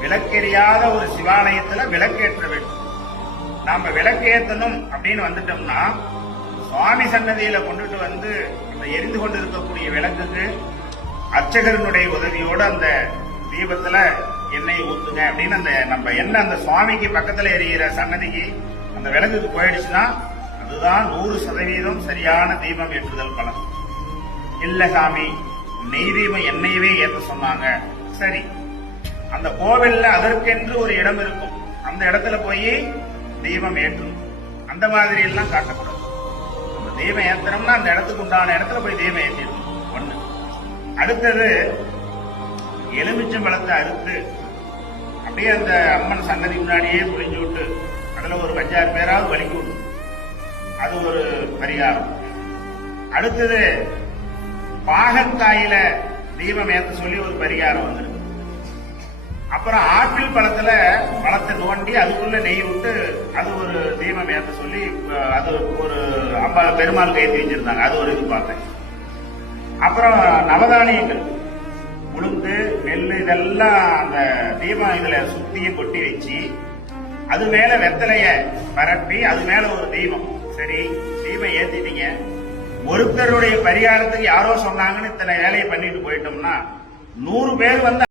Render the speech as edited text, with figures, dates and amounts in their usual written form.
விளக்கெரியாத ஒரு சிவாலயத்துல விளக்கேற்ற வேண்டும். நாம விளக்கேற்றணும் அப்படின்னு வந்துட்டோம்னா சுவாமி சன்னதியில கொண்டுட்டு வந்து அந்த எரிந்து கொண்டு இருக்கக்கூடிய விளக்குக்கு அர்ச்சகரனுடைய உதவியோடு அந்த தீபத்துல எண்ணெய் ஊத்துங்க அப்படின்னு அந்த நம்ம எண்ணெய் அந்த சுவாமிக்கு பக்கத்துல எரியிற சன்னதிக்கு அந்த விளக்குக்கு போயிடுச்சுன்னா அதுதான் 100% சரியான தீபம் ஏற்றுதல் பலன். இல்ல சாமி, நெய் தீபம் எண்ணெயவே ஏற்ற சொன்னாங்க. சரி, அந்த கோவில்ல அதற்கென்று ஒரு இடம் இருக்கும், அந்த இடத்துல போய் தீபம் ஏற்றும். அந்த மாதிரி எல்லாம் காட்டக்கூடாது. அந்த தீபம் ஏற்றணும்னா அந்த இடத்துக்கு உண்டான இடத்துல போய் தீபம் ஏற்றிடணும். ஒண்ணு. அடுத்தது, எலுமிச்சம்பழத்தை அறுத்து அப்படியே அந்த அம்மன் சன்னதி முன்னாடியே புரிஞ்சு விட்டு அதுல ஒரு 5-6 பேராவது வலிக்கு விடணும். அது ஒரு பரிகாரம். அடுத்தது, பாகற்காயில தீபம் ஏற்ற சொல்லி ஒரு பரிகாரம் வந்திருக்கு. அப்புறம் ஆப்பிள் பழத்தை நோண்டி அதுக்குள்ள நெய் விட்டு அது ஒரு தீபம் ஏற்ற சொல்லி அது ஒரு பெருமாள் ஏற்றி வச்சிருந்தாங்க. அது ஒரு இது பார்த்தேன். அப்புறம் நவதானியங்கள், உளுந்து, நெல், இதெல்லாம் அந்த தீபம் இதுல சுத்திய கொட்டி வச்சு அது மேல வெத்தலைய பரப்பி அது மேல ஒரு தீபம். சரி, தீபம் ஏத்திட்டீங்க. ஒருத்தருடைய பரிகாரத்துக்கு யாரோ சொன்னாங்கன்னு இத்தனை வேலையை பண்ணிட்டு போயிட்டோம்னா 100 பேர் வந்து